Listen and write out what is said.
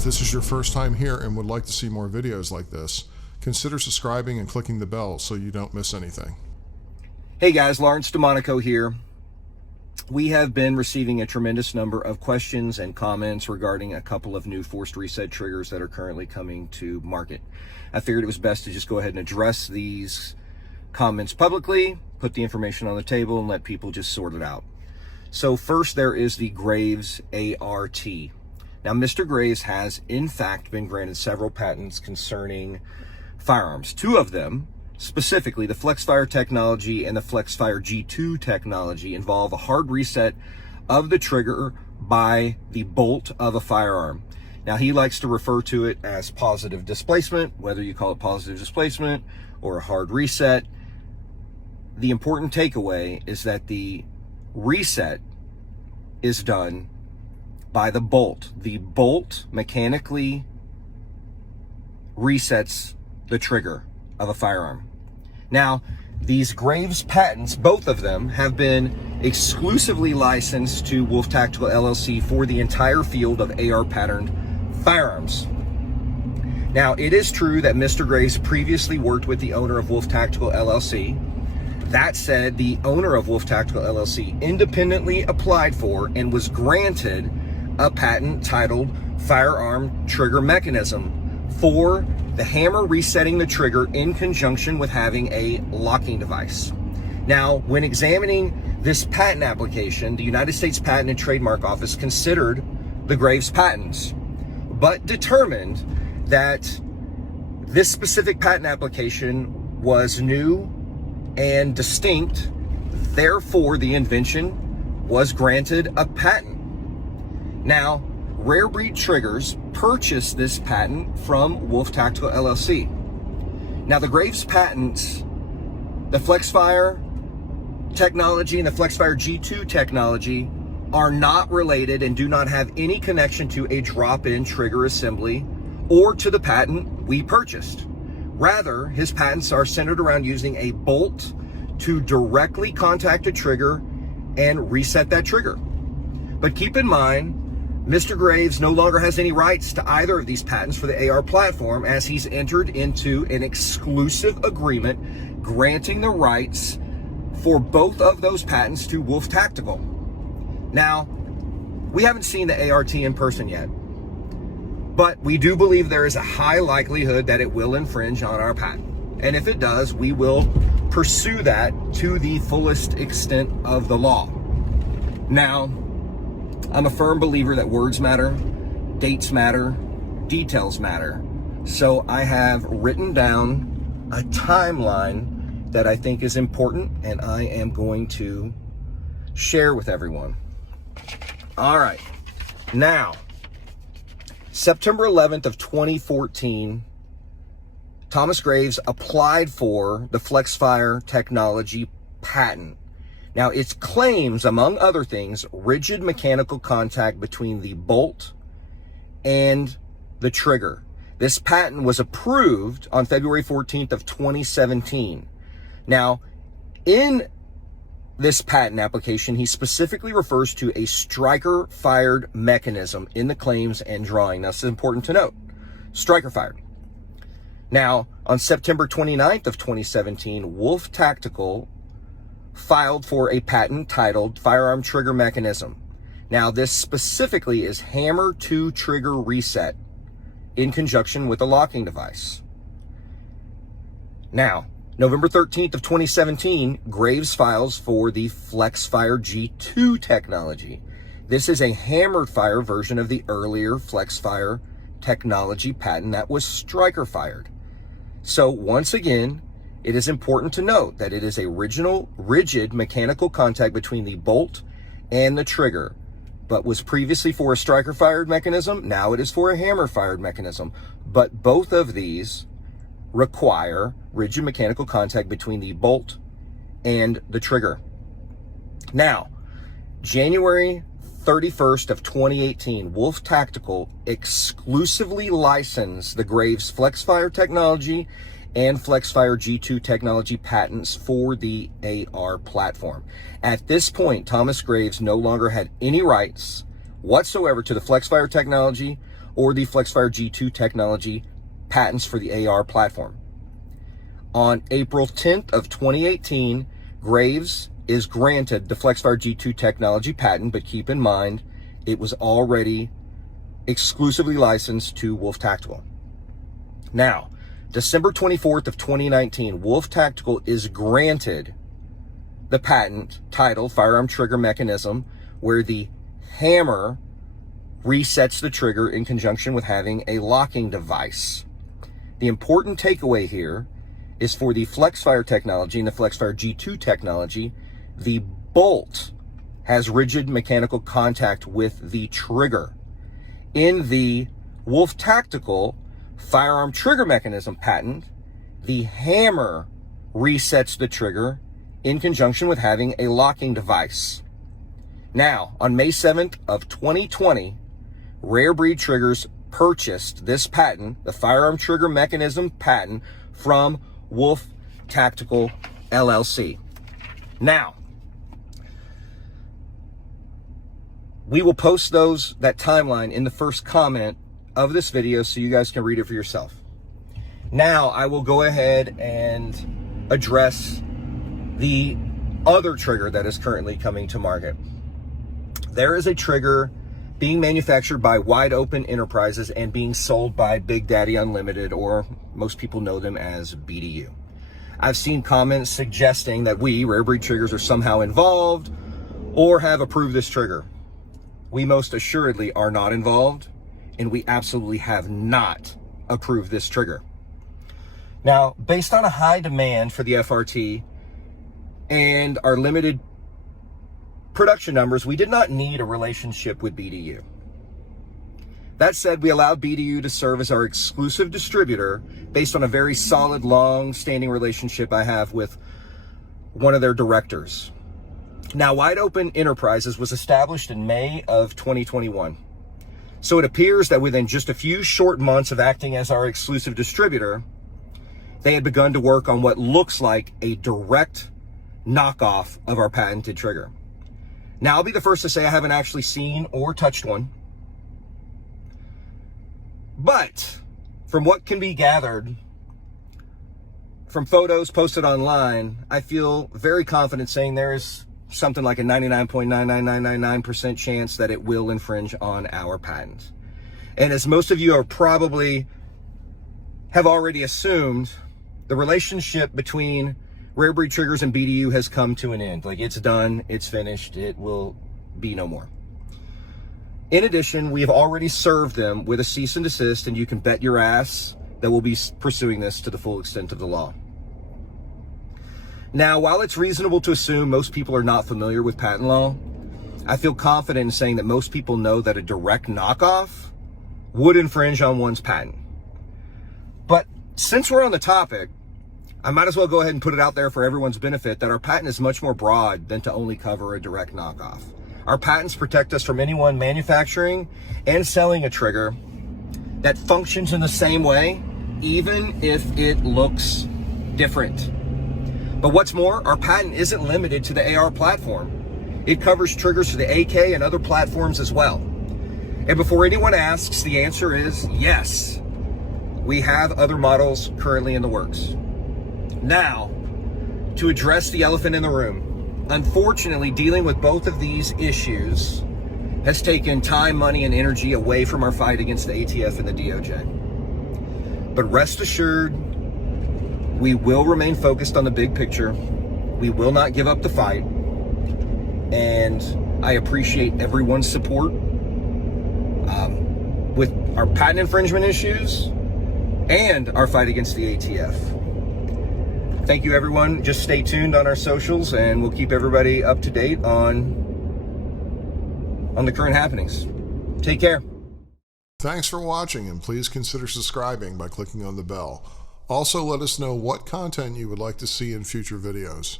If this is your first time here and would like to see more videos like this, consider subscribing and clicking the bell so you don't miss anything. Hey guys, Lawrence DeMonico here. We have been receiving a tremendous number of questions and comments regarding a couple of new forced reset triggers that are currently coming to market. I figured it was best to just go ahead and address these comments publicly, put the information on the table, and let people just sort it out. So first, there is the Graves ART. Now, Mr. Graves has in fact been granted several patents concerning firearms. Two of them, specifically the FlexFire technology and the FlexFire G2 technology, involve a hard reset of the trigger by the bolt of a firearm. Now, he likes to refer to it as positive displacement, whether you call it positive displacement or a hard reset. The important takeaway is that the reset is done by the bolt. The bolt mechanically resets the trigger of a firearm. Now, these Graves patents, both of them, have been exclusively licensed to Wolf Tactical LLC for the entire field of AR patterned firearms. Now, it is true that Mr. Graves previously worked with the owner of Wolf Tactical LLC. That said, the owner of Wolf Tactical LLC independently applied for and was granted a patent titled Firearm Trigger Mechanism for the hammer resetting the trigger in conjunction with having a locking device. Now, when examining this patent application, the United States Patent and Trademark Office considered the Graves patents, but determined that this specific patent application was new and distinct. Therefore, the invention was granted a patent. Now, Rare Breed Triggers purchased this patent from Wolf Tactical LLC. Now, the Graves patents, the FlexFire technology and the FlexFire G2 technology, are not related and do not have any connection to a drop-in trigger assembly or to the patent we purchased. Rather, his patents are centered around using a bolt to directly contact a trigger and reset that trigger. But keep in mind, Mr. Graves no longer has any rights to either of these patents for the AR platform, as he's entered into an exclusive agreement granting the rights for both of those patents to Wolf Tactical. Now, we haven't seen the ART in person yet, but we do believe there is a high likelihood that it will infringe on our patent. And if it does, we will pursue that to the fullest extent of the law. Now, I'm a firm believer that words matter, dates matter, details matter. So I have written down a timeline that I think is important, and I am going to share with everyone. All right. Now, September 11th of 2014, Thomas Graves applied for the FlexFire technology patent. Now, it claims, among other things, rigid mechanical contact between the bolt and the trigger. This patent was approved on February 14th of 2017. Now, in this patent application, he specifically refers to a striker-fired mechanism in the claims and drawing. Now, this is important to note. Striker-fired. Now, on September 29th of 2017, Wolf Tactical filed for a patent titled Firearm Trigger Mechanism. Now, this specifically is hammer to trigger reset in conjunction with a locking device. Now, November 13th of 2017, Graves files for the FlexFire G2 technology. This is a hammered fire version of the earlier FlexFire technology patent that was striker fired. So once again, it is important to note that it is a rigid mechanical contact between the bolt and the trigger, but was previously for a striker fired mechanism. Now it is for a hammer fired mechanism. But both of these require rigid mechanical contact between the bolt and the trigger. Now, January 31st of 2018, Wolf Tactical exclusively licensed the Graves FlexFire technology and FlexFire G2 technology patents for the AR platform. At this point, Thomas Graves no longer had any rights whatsoever to the FlexFire technology or the FlexFire G2 technology patents for the AR platform. On April 10th of 2018, Graves is granted the FlexFire G2 technology patent, but keep in mind, it was already exclusively licensed to Wolf Tactical. Now, December 24th of 2019, Wolf Tactical is granted the patent titled Firearm Trigger Mechanism, where the hammer resets the trigger in conjunction with having a locking device. The important takeaway here is for the FlexFire technology and the FlexFire G2 technology, the bolt has rigid mechanical contact with the trigger. In the Wolf Tactical Firearm Trigger Mechanism patent, the hammer resets the trigger in conjunction with having a locking device. Now, on May 7th of 2020, Rare Breed Triggers purchased this patent, the Firearm Trigger Mechanism patent, from Wolf Tactical LLC. Now, we will post that timeline in the first comment of this video so you guys can read it for yourself. Now, I will go ahead and address the other trigger that is currently coming to market. There is a trigger being manufactured by Wide Open Enterprises and being sold by Big Daddy Unlimited, or most people know them as BDU. I've seen comments suggesting that we, Rare Breed Triggers, are somehow involved or have approved this trigger. We most assuredly are not involved, and we absolutely have not approved this trigger. Now, based on a high demand for the FRT and our limited production numbers, we did not need a relationship with BDU. That said, we allowed BDU to serve as our exclusive distributor based on a very solid, long-standing relationship I have with one of their directors. Now, Wide Open Enterprises was established in May of 2021. So it appears that within just a few short months of acting as our exclusive distributor, they had begun to work on what looks like a direct knockoff of our patented trigger. Now, I'll be the first to say I haven't actually seen or touched one. But from what can be gathered from photos posted online, I feel very confident saying there is something like a 99.99999% chance that it will infringe on our patent. And as most of you are probably have already assumed, the relationship between Rare Breed Triggers and BDU has come to an end. Like, it's done, it's finished, it will be no more. In addition, we have already served them with a cease and desist, and you can bet your ass that we'll be pursuing this to the full extent of the law. Now, while it's reasonable to assume most people are not familiar with patent law, I feel confident in saying that most people know that a direct knockoff would infringe on one's patent. But since we're on the topic, I might as well go ahead and put it out there for everyone's benefit that our patent is much more broad than to only cover a direct knockoff. Our patents protect us from anyone manufacturing and selling a trigger that functions in the same way, even if it looks different. But what's more, our patent isn't limited to the AR platform. It covers triggers for the AK and other platforms as well. And before anyone asks, the answer is yes. We have other models currently in the works. Now, to address the elephant in the room, unfortunately, dealing with both of these issues has taken time, money, and energy away from our fight against the ATF and the DOJ. But rest assured, we will remain focused on the big picture. We will not give up the fight. And I appreciate everyone's support with our patent infringement issues and our fight against the ATF. Thank you, everyone. Just stay tuned on our socials, and we'll keep everybody up to date on the current happenings. Take care. Thanks for watching, and please consider subscribing by clicking on the bell. Also, let us know what content you would like to see in future videos.